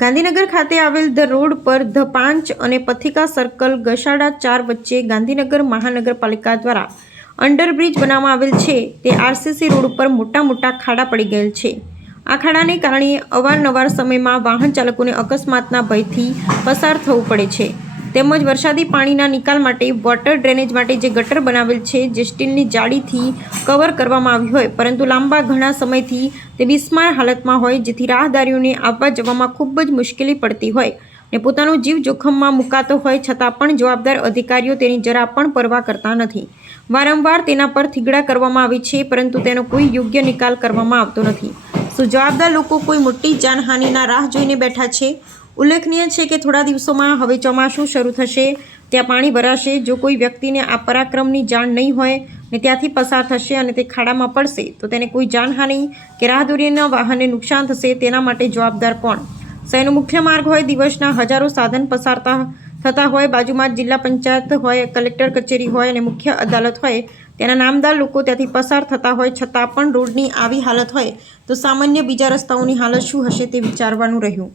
ગાંધીનગર ખાતે આવેલ the road per the 5 અને પથિકા સર્કલ ગસાડા 4 વચ્ચે ગાંધીનગર મહાનગરપાલિકા દ્વારા અંડરબ્રિજ બનાવવામાં આવેલ છે તે આરસીસી રોડ ઉપર મોટા મોટા ખાડા પડી ગયેલ છે। આ ખાડાને કારણે અવારનવાર સમયમાં વાહન ચાલકોને અકસ્માતના ભયથી પસાર થવું પડે છે। તેમજ વરસાદી પાણીના નિકાલ માટે વોટર ડ્રેનેજ માટે જે ગટર બનાવેલ છે જે સ્ટીલની જાળીથી કવર કરવામાં આવ્યું હોય પરંતુ લાંબા ઘણા સમયથી તે બિસ્માર હાલતમાં હોય જેથી રાહદારીઓને આવવા જવામાં ખૂબ જ મુશ્કેલી પડતી હોય અને પોતાનો જીવ જોખમમાં મુકાતો હોય છતાં પણ જવાબદાર અધિકારીઓ તેની જરા પણ પરવા કરતા નથી। વારંવાર તેના પર થીગડા કરવામાં આવે છે પરંતુ તેનો કોઈ યોગ્ય નિકાલ કરવામાં આવતો નથી। શું જવાબદાર લોકો કોઈ મોટી જાનહાનિના રાહ જોઈને બેઠા છે? ઉલ્લેખનીય છે કે થોડા દિવસોમાં હવે ચોમાસું શરૂ થશે, ત્યાં પાણી ભરાશે। જો કોઈ વ્યક્તિને આ પરાક્રમની જાણ નહીં હોય ને ત્યાંથી પસાર થશે અને તે ખાડામાં પડશે તો તેને કોઈ જાનહાનિ કે રાહદારીના વાહનને નુકસાન થશે, તેના માટે જવાબદાર કોણ? શહેરનો મુખ્ય માર્ગ હોય, દિવસના હજારો સાધન પસાર થતા હોય, બાજુમાં જિલ્લા પંચાયત હોય, કલેક્ટર કચેરી હોય અને મુખ્ય અદાલત હોય, ત્યાંના નામદાર લોકો ત્યાંથી પસાર થતા હોય છતાં પણ રોડની આવી હાલત હોય તો સામાન્ય બીજા રસ્તાઓની હાલત શું હશે તે વિચારવાનું રહ્યું।